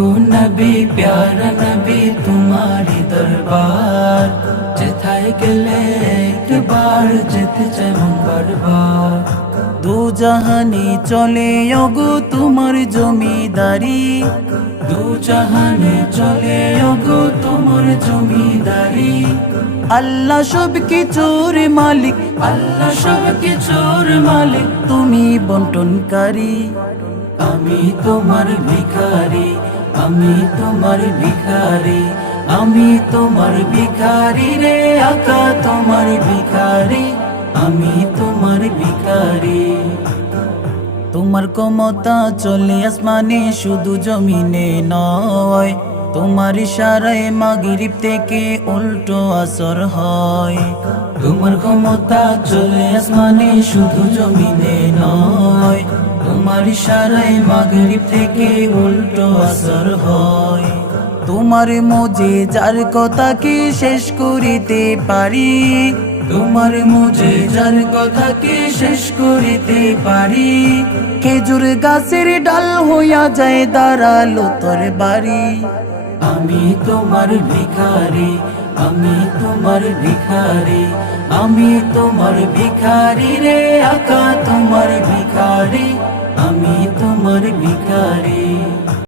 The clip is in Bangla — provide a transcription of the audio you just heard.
ওগো নবী প্যারা নবী তোমারি দরবার যেথায় গেলে একবার যেতে চাই মন বারবার। দু জাহানে চলে ওগো তোমার জমিদারি, দু জাহানে চলে ওগো তোমার জমিদারি। আল্লাহ সব কিছুর মালিক, আল্লাহ সব কিছুর মালিক, তুমি বন্টনকারী। আমি তোমার ভিখারি, আমি তোমার ভিখারি, আমি তোমার ভিখারি রে আকা তোমার ভিখারি, আমি তোমার ভিখারি। তোমার ক্ষমতা চলে আসমানে শুধু জমিনে নয়, তোমার ইশারায় মাগরিব থেকে উল্টো আসর হয়। তোমার ক্ষমতা চলে আসমানে শুধু জমিনে নয়, তোমার ইশারায় মাগরিব থেকে উল্টো আসর হয়। তোমার মুজিজার কথা কি শেষ করিতে পারি, তোমার মুজিজার কথা কি শেষ করিতে পারি। খেজুর গাছের ডাল হইয়া যায় দাঁড়ালো তোর বাড়ি। আমি তোমার ভিখারি, আমি তোমার ভিখারি, আমি তোমার ভিখারি রে আকা তোমার ভিখারি, আমি তোমার ভিখারি।